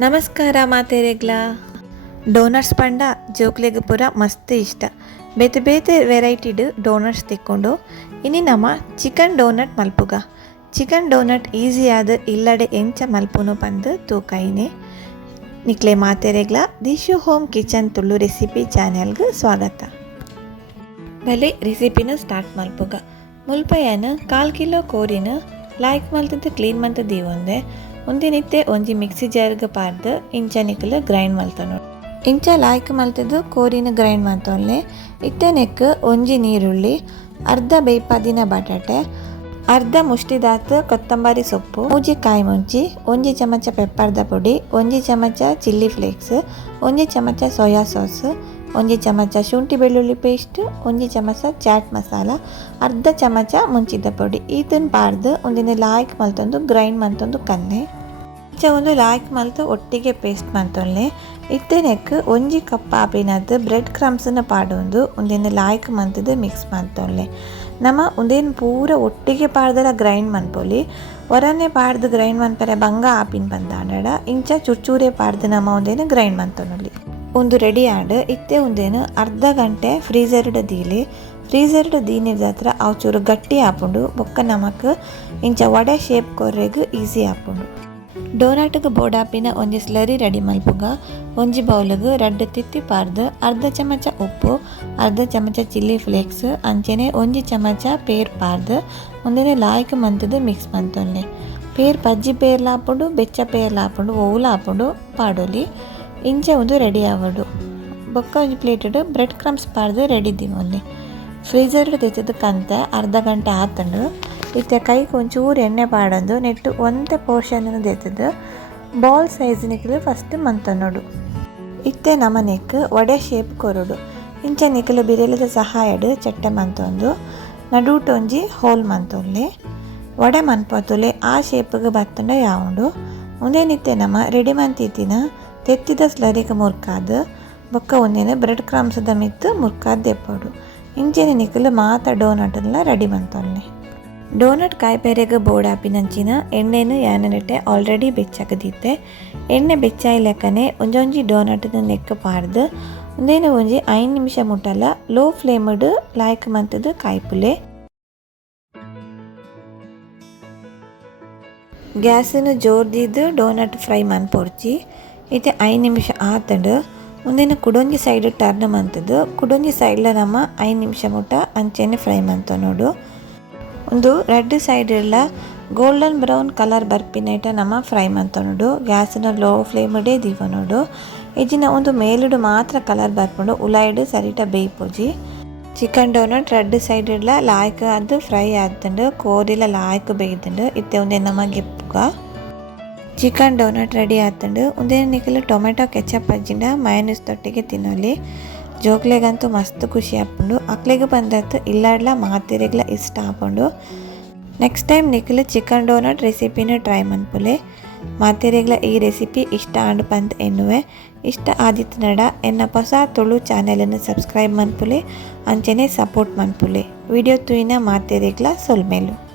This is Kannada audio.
ನಮಸ್ಕಾರ ಮಾತೆರೆಗ್ಲ. ಡೋನಟ್ಸ್ ಪಂಡ ಜೋಕ್ಲೆಗ್ ಪೂರ ಮಸ್ತ್ ಇಷ್ಟ. ಬೇತೆ ಬೇತೆ ವೆರೈಟಿಡ್ ಡೋನಟ್ಸ್ ತಿಕ್ಕೊಂಡು ಇನಿ ನಮ್ಮ ಚಿಕನ್ ಡೋನಟ್ ಮಲ್ಪುಗ. ಚಿಕನ್ ಡೋನಟ್ ಈಸಿ ಆದ ಇಲ್ಲಡೆ ಎಂಚ ಮಲ್ಪುನು ಬಂದು ತೂಕೈನೆ ನಿಕ್ಲೆ ಮಾತೆರೆಗ್ಲ, Dishu home kitchen Tulu recipe ಚಾನೆಲ್ಗೆ ಸ್ವಾಗತ. ಬಲೆ ರೆಸಿಪಿನ ಸ್ಟಾರ್ಟ್ ಮಲ್ಪುಗ. ಮುಲ್ಪಯ್ಯನ ಕಾಲ್ ಕಿಲೋ ಕೋರಿನ ಲಾಯ್ಕ್ ಮಲ್ತದ್ದು ಕ್ಲೀನ್ ಮಂತ್ ದೀವೊಂದೆ ಒಂದಿನಿತ್ತೆ ಒಂಜಿ ಮಿಕ್ಸಿ ಜಾರ್ಗೆ ಪಾರ್ದು ಇಂಚ ನಿಕ್ಕಲು ಗ್ರೈಂಡ್ ಮಲ್ತನು ಇಂಚ ಲಾಯ್ಕ್ ಮಲ್ತದ್ದು, ಕೋರಿನ ಗ್ರೈಂಡ್ ಮಲ್ತೊಲ್ಲೆ ಇತ್ತೆ ನೆಕ್ ಒಂಜಿ ನೀರುಳ್ಳಿ, ಅರ್ಧ ಬೇಪಾದಿನ ಬಟಾಟೆ, ಅರ್ಧ ಮುಷ್ಟಿದಾತ್ ಕೊತ್ತಂಬರಿ ಸೊಪ್ಪು, ಮೂಜಿ ಕಾಯಿ ಮುಂಚಿ, ಒಂಜಿ ಚಮಚ ಪೆಪ್ಪರ್ದ ಪುಡಿ, ಒಂಜಿ ಚಮಚ ಚಿಲ್ಲಿ ಫ್ಲೇಕ್ಸ್ ಒಂಜಿ ಚಮಚ ಸೋಯಾ ಸಾಸ್ ಒಂಜಿ ಚಮಚ ಶುಂಠಿ ಬೆಳ್ಳುಳ್ಳಿ ಪೇಸ್ಟ್ ಒಂಜಿ ಚಮಚ ಚಾಟ್ ಮಸಾಲ ಅರ್ಧ ಚಮಚ ಮುಂಚಿದ ಪುಡಿ. ಇದನ್ನು ಬಾರ್ದು ಒಂದಿನ ಲಾಯ್ಕ್ ಮಲ್ತೊಂದು ಗ್ರೈಂಡ್ ಮಂತೊಂದು ಕನ್ನೆ. ಇಂಚ ಒಂದು ಲಾಯ್ಕ್ ಮಲ್ತು ಒಟ್ಟಿಗೆ ಪೇಸ್ಟ್ ಮಂತೊಲ್ಲೆ ಇತ್ತನೆಕ್ ಒಂಜಿ ಕಪ್ ಆಪಿನದ್ದು ಬ್ರೆಡ್ ಕ್ರಮ್ಸನ್ನು ಪಾಡೊಂದು ಒಂದಿನ ಲಾಯ್ಕ್ ಮಂತದ್ದು ಮಿಕ್ಸ್ ಮಂತೊಲ್ಲೆ ನಮ್ಮ ಒಂದೇನು ಪೂರ ಒಟ್ಟಿಗೆ ಪಾಡ್ದಲ ಗ್ರೈಂಡ್ ಮನ್ಪೊಲಿ ಹೊರನೆ ಪಾಡ್ದು ಗ್ರೈಂಡ್ ಮನ್ಪರೆ ಬಂಗ ಆಪಿನ ಬಂದಾಡ ಇಂಚ ಚುರ್ಚೂರೆ ಪಾಡ್ದು ನಮ್ಮ ಒಂದೇನು ಗ್ರೈಂಡ್ ಮಂತೊನೊಲಿ ಒಂದು ರೆಡಿ ಆಡ್ ಇತ್ತೆ ಒಂದೇನು, ಅರ್ಧ ಗಂಟೆ ಫ್ರೀಝರ್ಡ್ ದೀಲಿ. ಫ್ರೀಜರ್ಡ್ ದೀನಿದ ಹತ್ರ ಅವು ಚೂರು ಗಟ್ಟಿ ಹಾಪುಂಡು ಬೊಕ್ಕ ನಮಕ್ ಇಂಚ ವಡೆ ಶೇಪ್ ಕೊರ್ರೆಗ್ ಈಸಿ ಹಾಪುಂಡು ಡೋನಾಟಗ ಬೋಡಾಪಿನ ಒಂಜಿ ಸ್ಲರಿ ರೆಡಿ ಮಲ್ಪುಗ, ಒಂಜಿ ಬೌಲ್ಗೆ ರಡ್ಡ್ ತಿತ್ತಿ ಪಾರ್ದು, ಅರ್ಧ ಚಮಚ ಉಪ್ಪು, ಅರ್ಧ ಚಮಚ ಚಿಲ್ಲಿ ಫ್ಲೇಕ್ಸ್ ಅಂಚೆನೆ ಒಂಜಿ ಚಮಚ ಪೇರ್ ಪಾರ್ದು, ಒಂದಿನ ಲಾಯ್ಕ್ ಮಂತದ್ದು ಮಿಕ್ಸ್ ಮಂತೊಲ್ಲೆ. ಪೇರ್ ಪಜ್ಜಿ ಪೇರ್ಲಾಪುಂಡು ಬೆಚ್ಚ ಪೇರ್ಲಾಪುಂಡು ಓವುಲಾಪುಂಡು ಪಾಡೊಲಿ. ಇಂಚೆ ಒಂದು ರೆಡಿ ಆವಡು ಬೊಕ್ಕ ಪ್ಲೇಟ್ ಡು ಬ್ರೆಡ್ ಕ್ರಮ್ಸ್ ಪಾರ್ದು ರೆಡಿ ದಿಮೊಲ್ಲಿ ಫ್ರೀಜರ್ ತೆತ್ತದ ಕಂತ, ಅರ್ಧ ಗಂಟೆ ಆತಂಡು. ಇತ್ತೆ ಕೈಗೆ ಒಂಚೂರು ಎಣ್ಣೆ ಪಾಡಂದು, ನೆಟ್ಟು ಒಂದೇ ಪೋರ್ಷನ್ ತೆತ್ತದು ಬಾಲ್ ಸೈಜ್ ನಿಕ್ಲು ಫಸ್ಟ್ ಮಂತನೋಡು ಇತ್ತೆ ನಮನೆಕ್ ಒಡೆ ಶೇಪ್ ಕೊರಡು. ಇಂಚ ನಿಕ್ಲು ಬಿರೆಲದ ಸಹಾಯಡ್ ಚಟ್ಟೆ ಮಂತೊಂದು ನಡೂಟ್ ಒಂಜಿ ಹೋಲ್ ಮಂತೊಲ್ಲೆ ವಡೆ ಮನ್ಪೊತ್ತುಲೆ ಆ ಶೇಪ್ಗೆ ಬತ್ತಂಡ ಯಾವುಂಡು. ಮುಂದೆ ನಿತ್ತೆ ನಮ್ಮ ರೆಡಿ ಮಂತಿತ್ತಿನ ತೆತ್ತಿದ ಸ್ಲರಿಗೆ ಮುರ್ಕಾದ್, ಬೊಕ್ಕ ಒಂದಿನ ಬ್ರೆಡ್ ಕ್ರಾಮ್ಸದ ಮಿತ್ತು ಮುರ್ಕಾದ್ ದೆಪ್ಪೊಡು. ಇಂಚೆನೆ ನಿಕ್ಕಲು ಮಾತ ಡೋನಟ್ನ ರೆಡಿ ಮಂತೊಲ್ಲೆ ಡೋನಟ್ ಕಾಯಿಪೆರೆಗೆ ಬೋಡಾಪಿನಂಚಿನ ಎಣ್ಣೆನು ಯಾನನೆಟ್ಟೆ ಆಲ್ರೆಡಿ ಬೆಚ್ಚಾಗದಿತ್ತೆ. ಎಣ್ಣೆ ಬೆಚ್ಚಾಯಿ ಲೆಕ್ಕನೆ ಒಂಜೊಂಜಿ ಡೋನಟ್ನ ನೆಕ್ಕ ಪಾಡ್ದು, ಒಂದೇನು ಒಂಜಿ ಐದು ನಿಮಿಷ ಮುಟ್ಟಲ್ಲ ಲೋ ಫ್ಲೇಮ್ಡ್ ಲಾಯ್ಕ್ ಮಂತದ್ದು ಕಾಯಿಪುಲೆ. ಗ್ಯಾಸನ್ನು ಜೋರ್ದಿದ್ದು ಡೋನಟ್ ಫ್ರೈ ಮನ್ಪೊಡ್ಚಿ ಇತ್ತೆ ಐದು ನಿಮಿಷ ಆತಂಡು. ಮುಂದಿನ ಕುಡೊಂಜಿ ಸೈಡ್ ಟರ್ನ್ ಮಂತದ್ದು. ಕುಡೊಂಜಿ ಸೈಡ್ಲ ನಮ್ಮ ಐದು ನಿಮಿಷ ಮುಟ್ಟ ಅಂಚೆನೆ ಫ್ರೈ ಮಂತ ನೋಡು. ಒಂದು ರೆಡ್ ಸೈಡ್ ಎಲ್ಲ ಗೋಲ್ಡನ್ ಬ್ರೌನ್ ಕಲರ್ ಬರ್ಪಿನೈಟ ನಮ್ಮ ಫ್ರೈ ಮಂತೊನೋಡು ನ ಲೋ ಫ್ಲೇಮಡೇ ದೀವ ನೋಡು. ಇಜಿನ ಒಂದು ಮೇಲುಡು ಮಾತ್ರ ಕಲರ್ ಬರ್ಪುಂಡು. ಉಲಾಯ್ಡ್ ಸರಿಟ ಬೇಯ್ಪುಜಿ. ಚಿಕನ್ ಡೋನಟ್ ರೆಡ್ ಸೈಡ್ ಎಲ್ಲ ಲಾಯ್ಕ್ ಅದು ಫ್ರೈ ಆತಂಡು. ಕೋರಿಲ ಲಾಯ್ಕ್ ಬೇಯ್ದಂಡು ಇತ್ತೆ ಒಂದೇ ನಮ್ಮ ಗೆಪ್ಪುಗ. ಚಿಕನ್ ಡೋನಟ್ ರೆಡಿ ಆತಂಡು. ಒಂದೇ ನಿಖಲು ಟೊಮೆಟೊ, ಕೆಚಪ್ ಅಜ್ಜಿಂಡ, ಮಯನೀಸ್ ತೊಟ್ಟಿಗೆ ತಿನ್ನೋಲಿ. ಜೋಕ್ಲೆಗಂತೂ ಮಸ್ತ್ ಖುಷಿ ಆಪುಂಡು. ಅಕ್ಲೆಗೆ ಬಂದತ್ತು ಇಲ್ಲಾಡ್ಲ ಮಾತಿರೆಗ್ಲ ಇಷ್ಟ ಆಪುಂಡು. ನೆಕ್ಸ್ಟ್ ಟೈಮ್ ನಿಖಲು ಚಿಕನ್ ಡೋನಟ್ ರೆಸಿಪಿನ ಟ್ರೈ ಮನ್ಪುಲೆ. ಮಾತೆರೆಗ್ಲ ಈ ರೆಸಿಪಿ ಇಷ್ಟ ಆಂಡು ಪಂದ್ ಎನ್ನುವೆ. ಇಷ್ಟ ಆದಿತ್ತು ನಡ, ಎನ್ನ ಹೊಸ ತುಳು ಚಾನೆಲನ್ನು ಸಬ್ಸ್ಕ್ರೈಬ್ ಮನ್ಪುಲೆ. ಅಂಚೆನೆ ಸಪೋರ್ಟ್ ಮನ್ಪುಲೆ. ವಿಡಿಯೋ ತೂಯಿನ ಮಾತೆರೆಗ್ಲ ಸೊಲ್ಮೇಲು.